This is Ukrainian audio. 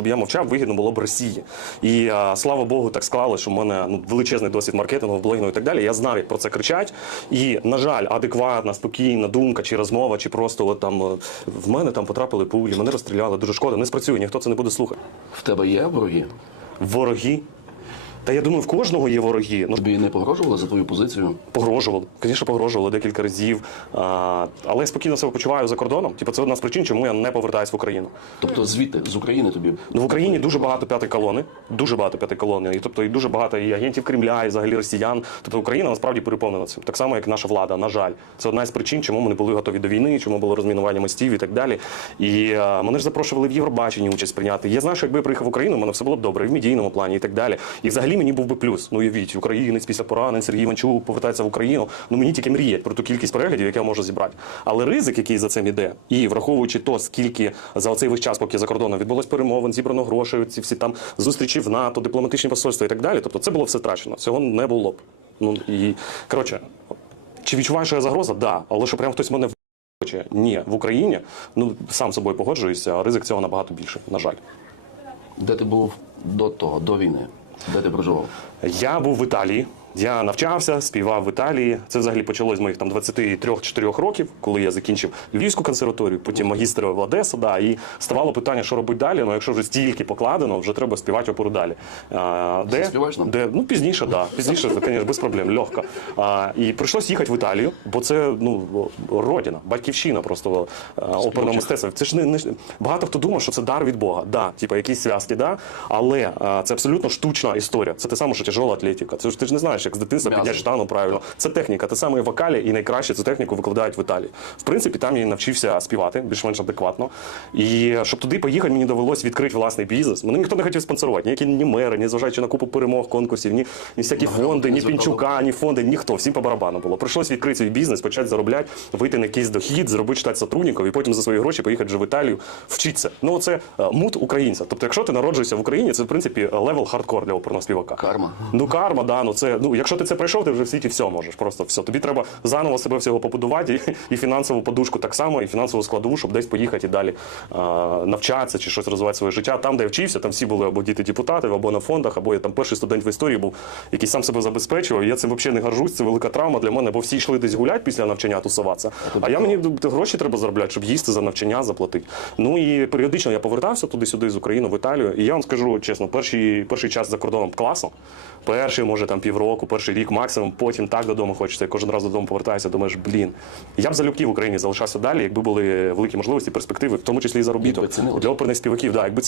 Щоб я мовчав, вигідно було б Росії. І а, слава Богу, так склалося, що в мене ну, величезний досвід маркетингу, блогінгу і так далі. Я знав, як про це кричать. І, на жаль, адекватна, спокійна думка, чи розмова, чи просто от, там е, в мене там потрапили пулі, мене розстріляли, дуже шкода, не спрацює, ніхто це не буде слухати. В тебе є вороги? Вороги. Та я думаю, в кожного є вороги. Ну, Тобі не погрожували за твою позицію? Погрожували, звісно, погрожували декілька разів. А, але я спокійно себе почуваю за кордоном. Типу, це одна з причин, чому я не повертаюсь в Україну. Тобто звідти, з України тобі Ну, в Україні дуже багато п'ятої колони, дуже багато п'ятої колони, і тобто і дуже багато і агентів Кремля, і взагалі росіян. Тобто Україна насправді переповнена цим. Так само, як наша влада. На жаль, це одна із причин, чому ми не були готові до війни, чому було розмінування мостів і так далі. І е, мене ж запрошували в Євробаченні участь прийняти. Я знаю, що якби я приїхав в Україну, в мене все було б добре, і в медійному плані і так далі. І взагалі мені був би плюс. Ну уявіть, українець після поранень Сергій Іванчук повертається в Україну. Ну мені тільки мріять про ту кількість переглядів, яку я можу зібрати. Але ризик, який за цим іде, і враховуючи то, скільки за оцей весь час, поки за кордоном відбулось перемовин, зібрано грошей, ці всі там зустрічі в НАТО, дипломатичні посольства і так далі. Тобто це було все втрачено. Цього не було б. Ну і коротше, чи відчуваю, що я загроза? Да. Але що прям хтось мене хоче? Ні, в Україні ну сам собою погоджуюся, а ризик цього набагато більше. На жаль. де ти був до того, до війни? Де ти проживав? Я був в Італії. Я навчався, співав в Італії. Це взагалі почалось з моїх там 23-4 років, коли я закінчив Львівську консерваторію, потім магістр в Одесу. Да, і ставало питання, що робити далі. Ну, якщо вже стільки покладено, вже треба співати оперу далі. А, де, співаєш нам? де, ну пізніше, да, пізніше, звісно, без проблем, легко. А, і прийшлось їхати в Італію, бо це ну родина, батьківщина просто а, оперного мистецтва. Це ж не, не багато хто думає, що це дар від Бога. Да, типа якісь зв'язки, да, але а, це абсолютно штучна історія. Це те саме, що тяжела атлетика. Це ж ти ж не знаєш, як з дитинства підняти штангу правильно. Це техніка, те саме вокалі, і найкраще цю техніку викладають в Італії. В принципі, там я навчився співати більш-менш адекватно. І щоб туди поїхати, мені довелось відкрити власний бізнес. Мене ніхто не хотів спонсорувати, ніякі ні мери, ні зважаючи на купу перемог, конкурсів, ні, ні всякі фонди, ні. Пінчука, ні фонди, ніхто. Всім по барабану було. Прийшлось відкрити свій бізнес, почати заробляти, вийти на якийсь дохід, зробити штат сотрудників і потім за свої гроші поїхати вже в Італію, вчитися. Ну це е, мут українця. Тобто, якщо ти народжуєшся в Україні, це в принципі левел хардкор для оперного співака. Карма. Ну, карма, да, ну це ну, якщо ти це пройшов, ти вже в світі все можеш. Просто все. Тобі треба заново себе всього побудувати, і, і фінансову подушку так само, і фінансову складову, щоб десь поїхати і далі а, навчатися чи щось розвивати своє життя. Там, де я вчився, там всі були або діти депутатів, або на фондах, або я там перший студент в історії був, який сам себе забезпечував. Я цим взагалі не горжусь, це велика травма для мене, бо всі йшли десь гуляти після навчання тусуватися. А я мені гроші треба заробляти, щоб їсти за навчання, заплатити. Ну і періодично я повертався туди-сюди з України в Італію. І я вам скажу чесно, перший, перший час за кордоном класно. Перший, може, там півроку, перший рік максимум, потім так додому хочеться. Я кожен раз додому повертаюся, думаєш, блін. Я б залюбки в Україні залишався далі, якби були великі можливості, перспективи, в тому числі і заробіток для оперних співаків. Да, якби ці